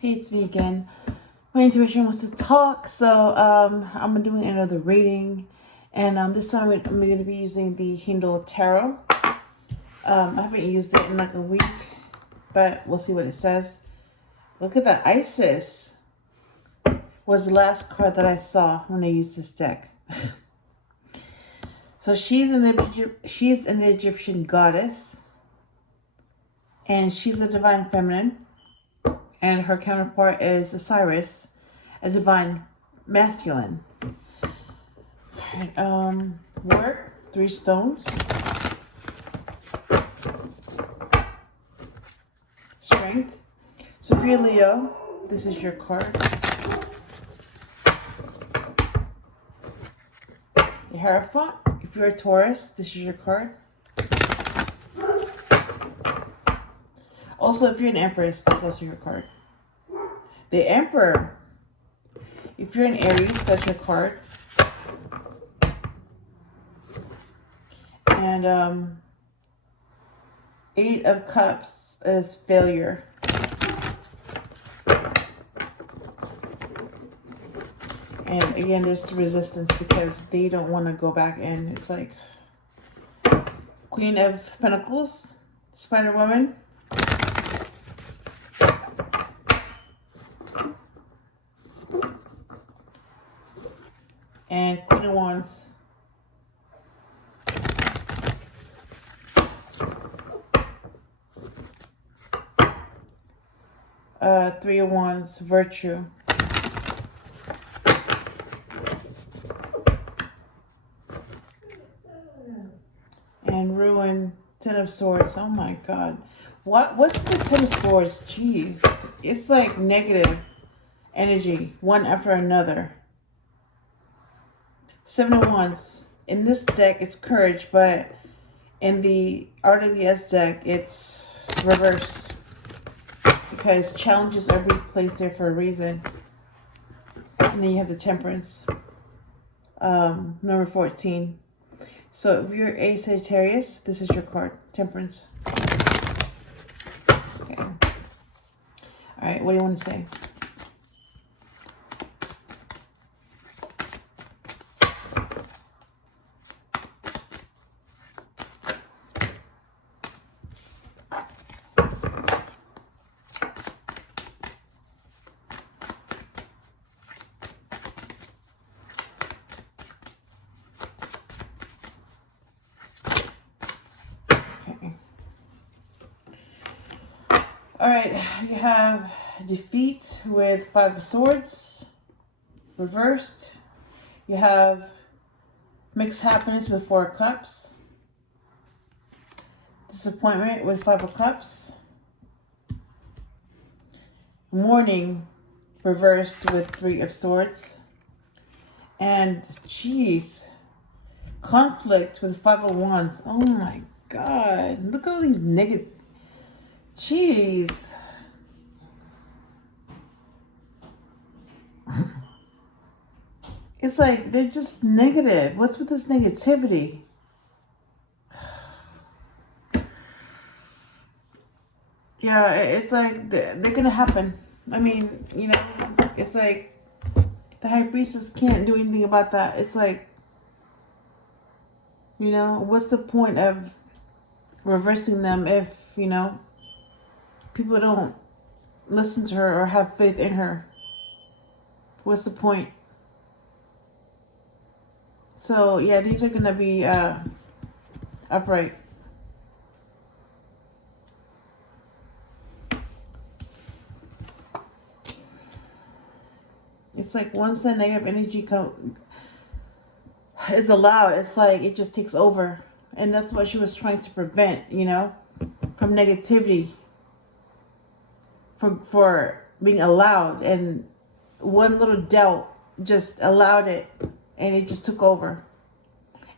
Hey, it's me again. My intuition wants to talk, so I'm doing another reading, and this time I'm going to be using the Hindle Tarot. I haven't used it in like a week, but we'll see what it says. Look at that. Isis was the last card that I saw when I used this deck. So she's an Egyptian goddess, and she's a divine feminine. And her counterpart is Osiris, a divine masculine. Work, 3 stones. Strength. So if you're Leo, this is your card. The Hierophant. If you're a Taurus, this is your card. Also, if you're an Empress, that's also your card. The Emperor. If you're an Aries, that's your card. And 8 of Cups is failure. And again, there's resistance because they don't want to go back in. It's like Queen of Pentacles, Spider Woman. And Queen of Wands. Three of Wands, Virtue. And Ruin, 10 of Swords. Oh my God. What's the 10 of Swords? Jeez. It's like negative energy, one after another. 7 of Wands. In this deck, it's Courage, but in the RWS deck, it's reversed. Because challenges are being placed there for a reason. And then you have the Temperance. Number 14. So if you're a Sagittarius, this is your card. Temperance. Okay. Alright, what do you want to say? Alright, you have defeat with 5 of Swords, reversed. You have mixed happiness with 4 of Cups. Disappointment with 5 of Cups. Mourning, reversed with 3 of Swords. And, jeez, conflict with 5 of Wands. Oh my God, look at all these negative... Jeez. It's like they're just negative. What's with this negativity? Yeah, it's like they're gonna happen. I mean, you know, it's like the High Priestess can't do anything about that. It's like, you know, what's the point of reversing them if, you know, people don't listen to her or have faith in her? What's the point? So, yeah, these are going to be upright. It's like once the negative energy is allowed, it's like it just takes over. And that's what she was trying to prevent, you know, from negativity. For being allowed, and one little doubt just allowed it, and it just took over,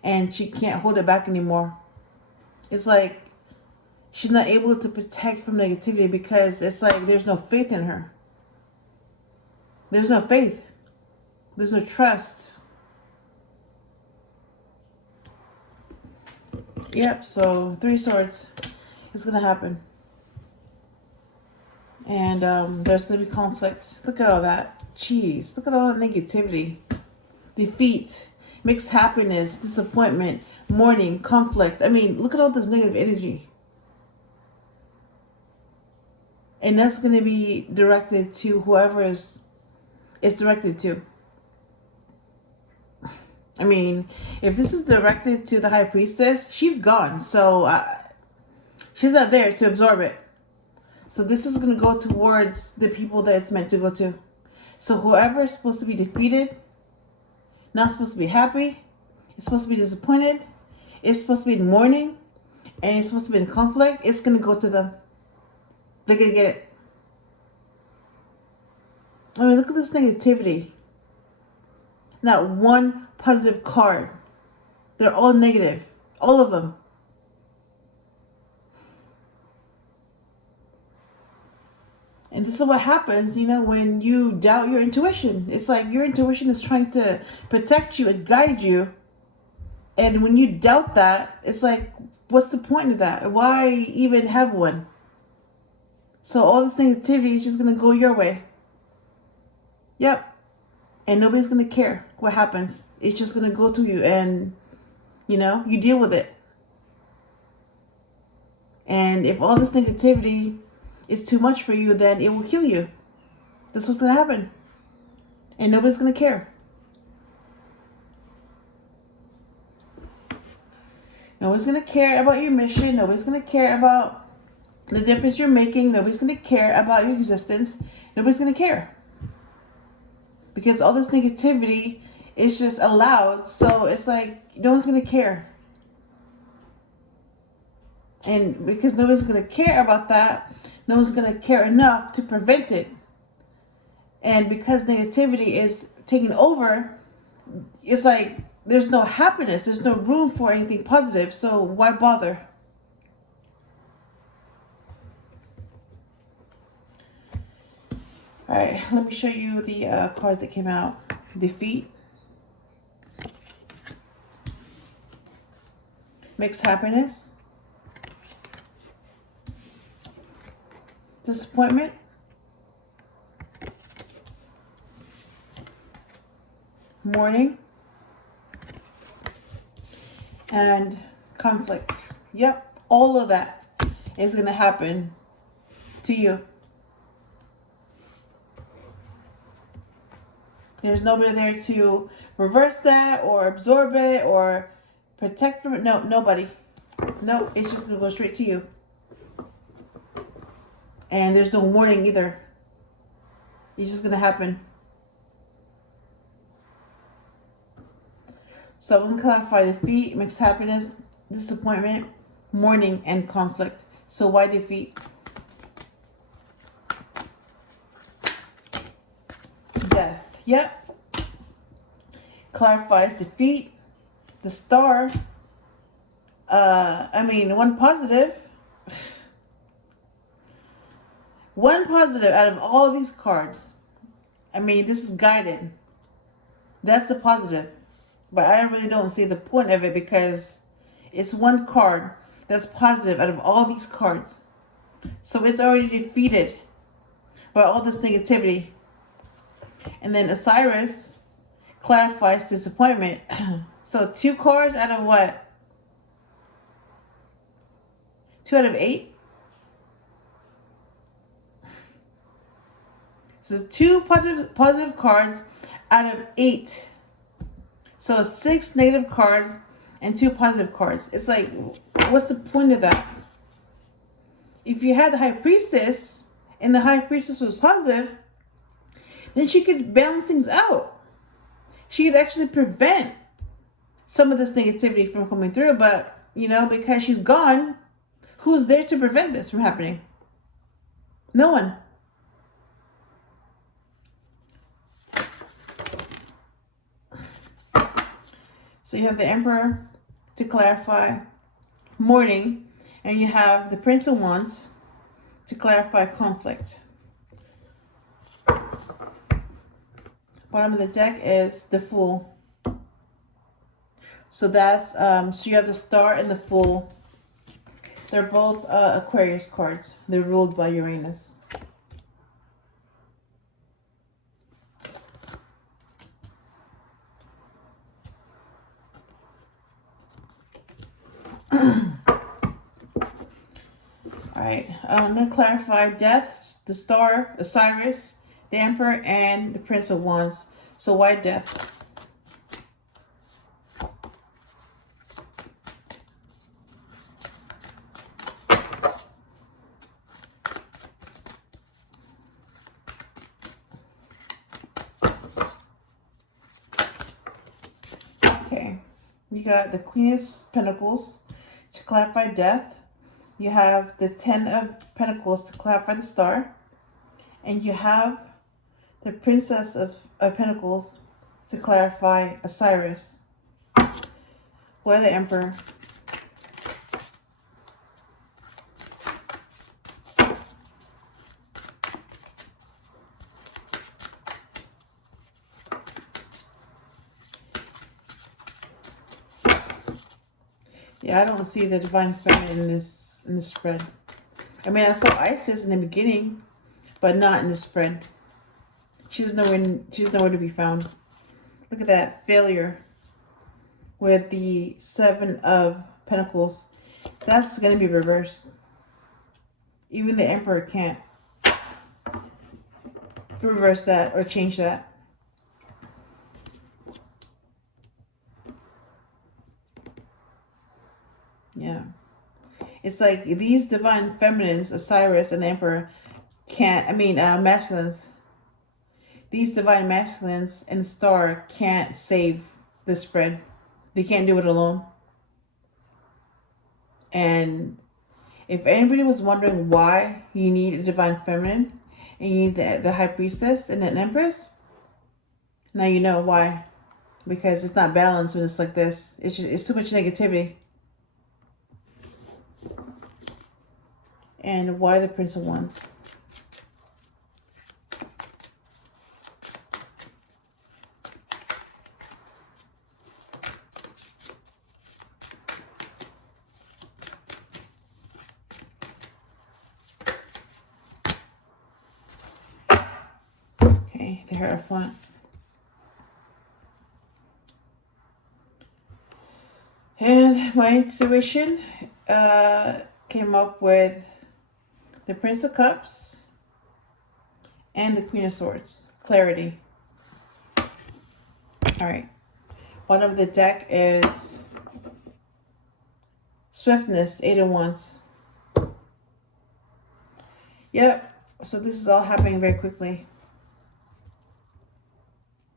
and she can't hold it back anymore. It's like she's not able to protect from negativity because it's like there's no faith in her. There's no faith. There's no trust. Yep, so 3 Swords. It's gonna happen. And there's going to be conflict. Look at all that. Jeez, look at all the negativity. Defeat, mixed happiness, disappointment, mourning, conflict. I mean, look at all this negative energy. And that's going to be directed to whoever it's directed to. I mean, if this is directed to the High Priestess, she's gone. So she's not there to absorb it. So this is going to go towards the people that it's meant to go to. So whoever is supposed to be defeated, not supposed to be happy, it's supposed to be disappointed, it's supposed to be in mourning, and it's supposed to be in conflict, it's going to go to them. They're going to get it. I mean, look at this negativity. Not one positive card. They're all negative. All of them. And this is what happens, you know, when you doubt your intuition. It's like your intuition is trying to protect you and guide you. And when you doubt that, it's like, what's the point of that? Why even have one? So all this negativity is just going to go your way. Yep. And nobody's going to care what happens. It's just going to go to you and, you know, you deal with it. And if all this negativity is too much for you, then it will kill you. That's what's going to happen. And nobody's going to care. Nobody's going to care about your mission. Nobody's going to care about the difference you're making. Nobody's going to care about your existence. Nobody's going to care. Because all this negativity is just allowed. So it's like, no one's going to care. And because nobody's going to care about that, no one's going to care enough to prevent it. And because negativity is taking over, it's like there's no happiness. There's no room for anything positive. So why bother? All right, let me show you the cards that came out. Defeat. Mixed happiness. Disappointment. Mourning. And conflict. Yep, all of that is going to happen to you. There's nobody there to reverse that or absorb it or protect from it. No, nobody. No, it's just going to go straight to you. And there's no warning either. It's just going to happen. So I'm going to clarify defeat, mixed happiness, disappointment, mourning, and conflict. So why defeat? Death. Yep. Clarifies defeat. The star. One positive. One positive out of all of these cards. I mean, this is guided. That's the positive. But I really don't see the point of it because it's one card that's positive out of all these cards. So it's already defeated by all this negativity. And then Osiris clarifies disappointment. So 2 cards out of what? 2 out of 8? So 2 positive cards out of 8. So 6 negative cards and 2 positive cards. It's like, what's the point of that? If you had the High Priestess and the High Priestess was positive, then she could balance things out. She could actually prevent some of this negativity from coming through. But, you know, because she's gone, who's there to prevent this from happening? No one. So you have the Emperor to clarify mourning, and you have the Prince of Wands to clarify conflict. Bottom of the deck is the Fool. So that's so you have the Star and the Fool. They're both Aquarius cards. They're ruled by Uranus. Alright, I'm going to clarify Death, the Star, Osiris, the Emperor, and the Prince of Wands. So why Death? Okay, you got the Queen of Pentacles to clarify Death. You have the Ten of Pentacles to clarify the Star. And you have the Princess of Pentacles to clarify Osiris. Why the Emperor? Yeah, I don't see the Divine Feminine in this spread. I mean, I saw Isis in the beginning, but not in this spread. She's nowhere to be found. Look at that failure with the Seven of Pentacles. That's going to be reversed. Even the Emperor can't reverse that or change that. Yeah. It's like these divine feminines, Osiris and the Emperor, masculines. These divine masculines and the Star can't save the spread. They can't do it alone. And if anybody was wondering why you need a divine feminine and you need the High Priestess and an Empress, now you know why. Because it's not balanced when it's like this. It's too much negativity. And why the Prince of Wands? Okay, the Hierophant. And my intuition came up with the Prince of Cups and the Queen of Swords. Clarity. All right. Bottom of the deck is Swiftness, 8 of Wands. Yep. So this is all happening very quickly.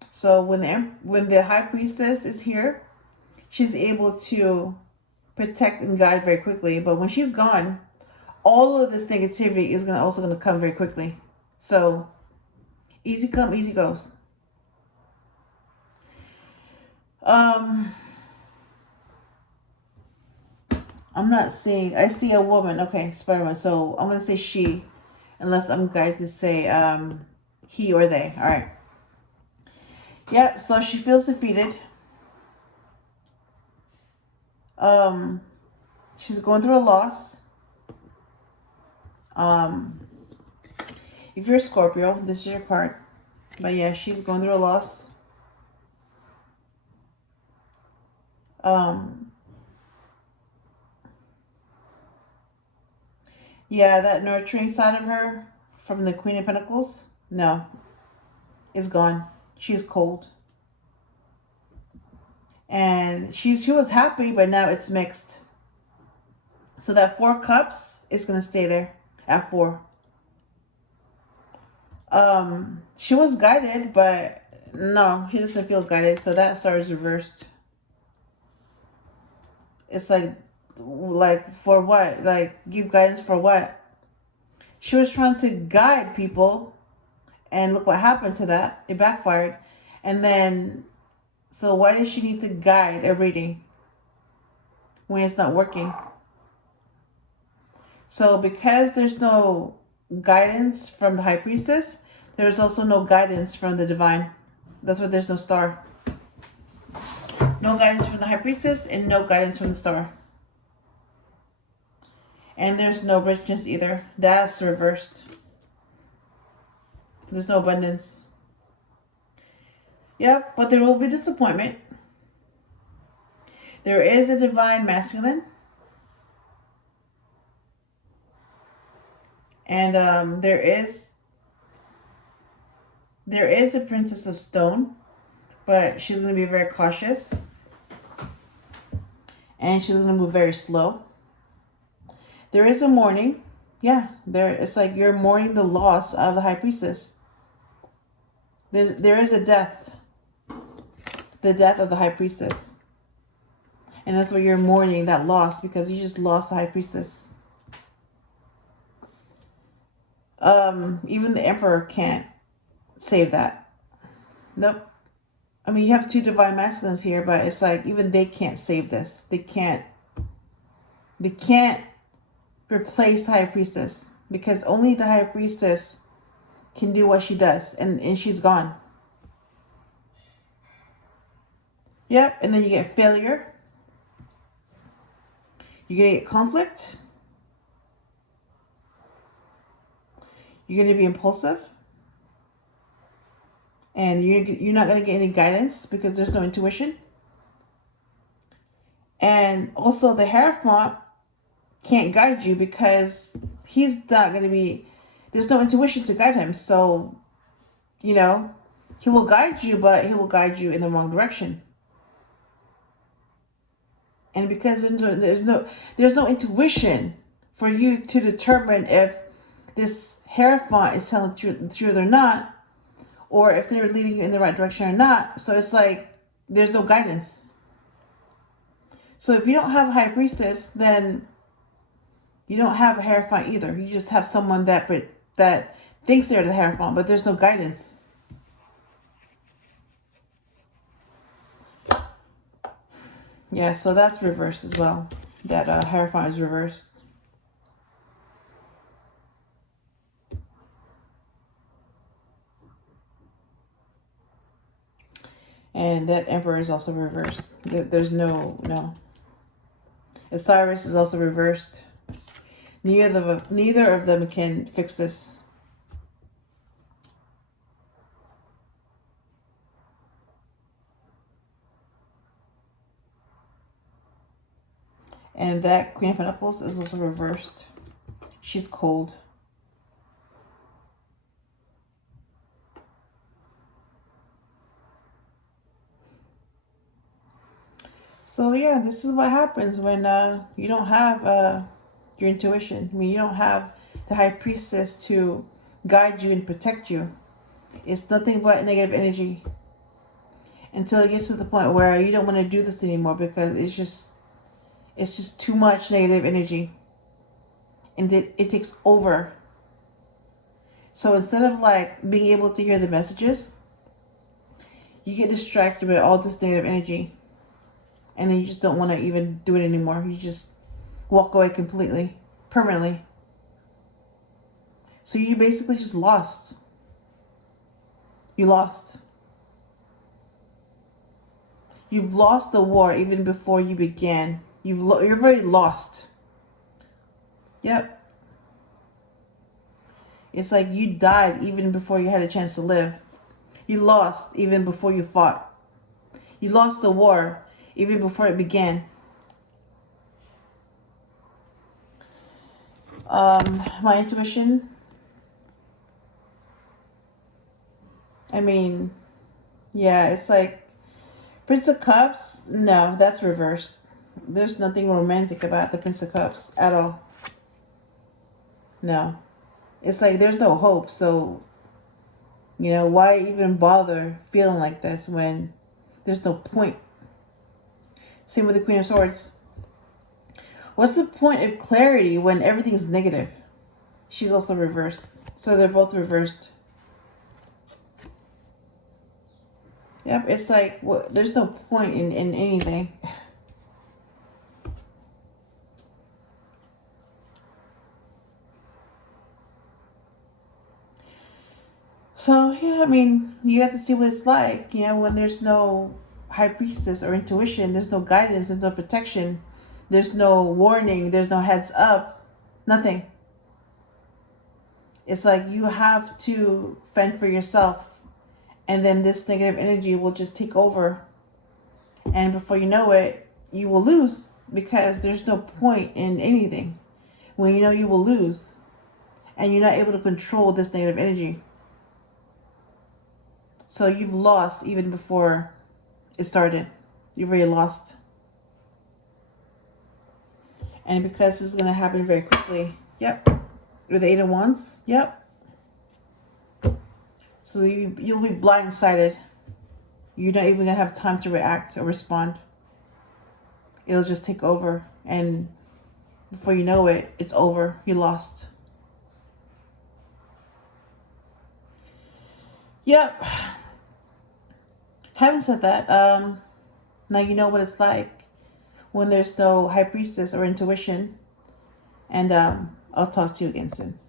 So when the High Priestess is here, she's able to protect and guide very quickly. But when she's gone, all of this negativity is also gonna come very quickly. So easy come, easy goes. I'm not seeing. I see a woman. Okay, Spider-Man. So I'm gonna say she, unless I'm guided to say he or they. All right. Yeah. So she feels defeated. She's going through a loss. If you're a Scorpio, this is your card. But yeah, she's going through a loss. Yeah, that nurturing side of her from the Queen of Pentacles, no, is gone. She's cold. And she was happy, but now it's mixed. So that 4 Cups is going to stay there at 4. She was guided, but no, she doesn't feel guided. So that star is reversed. It's like for what? Like, give guidance for what? She was trying to guide people, and look what happened to that. It backfired. And then, so why does she need to guide a reading when it's not working? So because there's no guidance from the High Priestess, there's also no guidance from the Divine. That's why there's no star. No guidance from the High Priestess and no guidance from the Star. And there's no richness either. That's reversed. There's no abundance. Yep, but there will be disappointment. There is a divine masculine And there is a Princess of Stone, but she's going to be very cautious. And she's going to move very slow. There is a mourning. Yeah, it's like you're mourning the loss of the High Priestess. There is a death. The death of the High Priestess. And that's why you're mourning that loss, because you just lost the High Priestess. Even the Emperor can't save that. Nope. I mean, you have two divine masculines here, but it's like even they can't save this. They can't replace the High Priestess, because only the High Priestess can do what she does, and she's gone. Yep, and then you get failure. You're going to get conflict. You're going to be impulsive. And you're not going to get any guidance because there's no intuition. And also the Hierophant can't guide you because he's not going to be... There's no intuition to guide him. So, he will guide you, but he will guide you in the wrong direction. And because there's no intuition for you to determine if this Hierophant is telling the truth or not, or if they're leading you in the right direction or not. So it's like there's no guidance. So if you don't have a High Priestess, then you don't have a Hierophant either. You just have someone that thinks they're the Hierophant, but there's no guidance. Yeah, so that's reversed as well. That Hierophant is reversed. And that Emperor is also reversed. There's no. Osiris is also reversed. Neither of them can fix this. And that Queen of Pentacles is also reversed. She's cold. So yeah, this is what happens when you don't have your intuition. I mean, you don't have the High Priestess to guide you and protect you. It's nothing but negative energy. Until it gets to the point where you don't want to do this anymore because it's just too much negative energy. And it takes over. So instead of like being able to hear the messages, you get distracted by all this negative energy. And then you just don't want to even do it anymore. You just walk away completely, permanently. So you basically just lost. You lost. You've lost the war even before you began. You've already lost. Yep. It's like you died even before you had a chance to live. You lost even before you fought. You lost the war even before it began. My intuition. I mean, yeah, it's like Prince of Cups. No, that's reversed. There's nothing romantic about the Prince of Cups at all. No. It's like there's no hope. So, why even bother feeling like this when there's no point? Same with the Queen of Swords. What's the point of clarity when everything's negative? She's also reversed. So they're both reversed. Yep, it's like, there's no point in anything. So, yeah, I mean, you have to see what it's like, when there's no High Priestess or intuition, there's no guidance, there's no protection, there's no warning, there's no heads up, nothing. It's like you have to fend for yourself, and then this negative energy will just take over. And before you know it, you will lose because there's no point in anything when you know you will lose. And you're not able to control this negative energy. So you've lost even before it started. You've already lost. And because this is going to happen very quickly. Yep. With the 8 of Wands. Yep. So you'll be blindsided. You're not even going to have time to react or respond. It'll just take over. And before you know it, it's over. You lost. Yep. Having said that, now you know what it's like when there's no High Priestess or intuition. And I'll talk to you again soon.